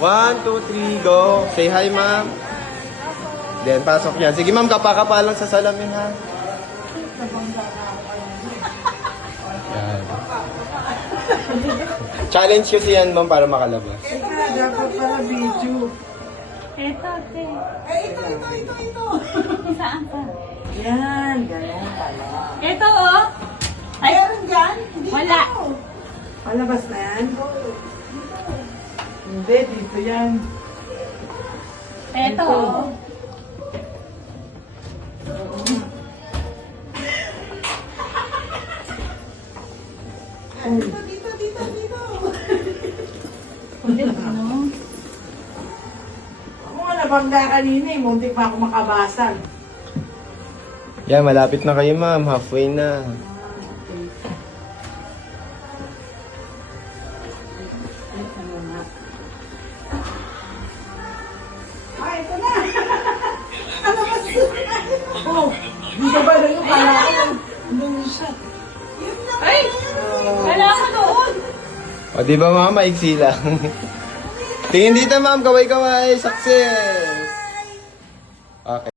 1, 2, 3, go. Say hi, ma'am. Then, pasok yan. Sige, ma'am, kapaka lang sa salamin, ha? Yan. Challenge kasi yan, ma'am, para makalabas. Dapat pala video. Eto, te. Ito. Saan pa? Yan, ganun pala. Eto, oh. Ay, Meron dyan? Hindi wala. Palabas na yan? Hindi, dito yan. Eto, oh. Dito. Ano? Ako nga nabangga kanina eh, muntik pa ako makabasan. Yan, malapit na kayo, ma'am. Halfway na. Ay, ito na! Palabas na! Oh, dito ba na yung pala? Doon siya. Ay! Wala ka doon! O, di ba, ma'am? Maiksi lang. Tingin dito, ma'am. Kaway-kaway. Success! Okay.